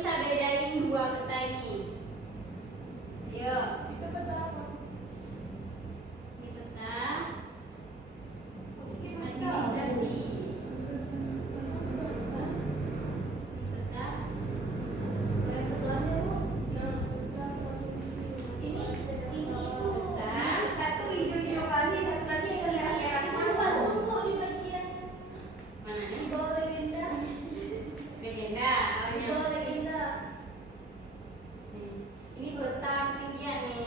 bisa bedain dua peta ini? Ayo. Itu peta apa? Ini peta Posisi administrasi. Ini peta. Yang sebelahnya Bu. Yang peta provinsi. Ini itu Peta. Satu hijau-hijau kali, satu lagi ada merah-merah. Itu masuk Bu di bagian Mana di nih? bawah legenda. Legenda. Di bawah legenda. Nih. Ini peta ketinggian nih.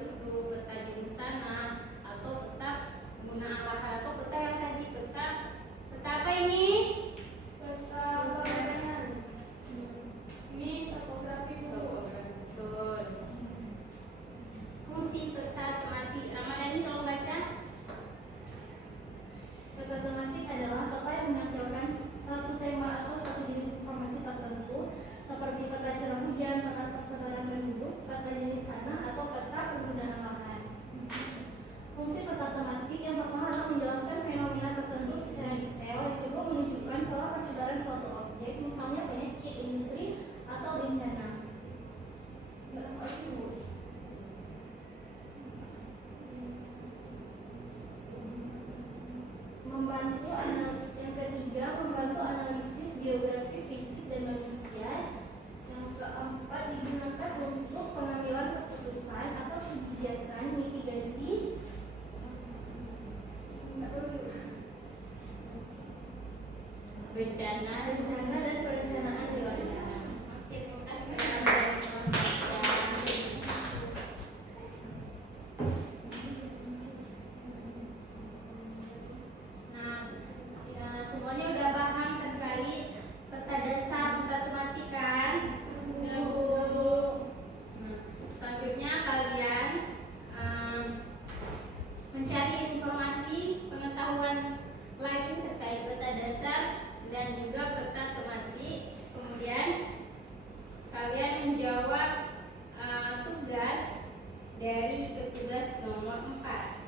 penduduk, peta jenis tanah, atau peta penggunaan lahan, atau peta yang tadi peta apa ini? Peta bangunan. Ini topografi dulu. Betul. Fungsi peta tematik. Ramadhani tolong baca. Peta tematik adalah peta yang menampilkan satu tema atau satu jenis informasi tertentu seperti peta curah hujan, peta persebaran penduduk, peta jenis tanah, atau peta penggunaan lahan. Fungsi peta tematik yang pertama adalah menjelaskan fenomena tertentu secara detail, yang kedua menunjukkan pola persebaran suatu objek, misalnya penyakit, industri, atau bencana. Yang ketiga, membantu analisis geografi, fisik, dan manusia. Yang keempat, digunakan untuk pengambilan keputusan atau kebijakan mitigasi Bencana. dan perencanaan wilayah. Oke, terima kasih Ramadhani. Nah, ya, semuanya udah paham terkait peta dasar peta tematik kan? Sudah, Bu. Nah, selanjutnya kalian mencari informasi pengetahuan lain terkait peta dasar dan juga peta tematik. Kemudian kalian menjawab tugas dari petugas nomor 4.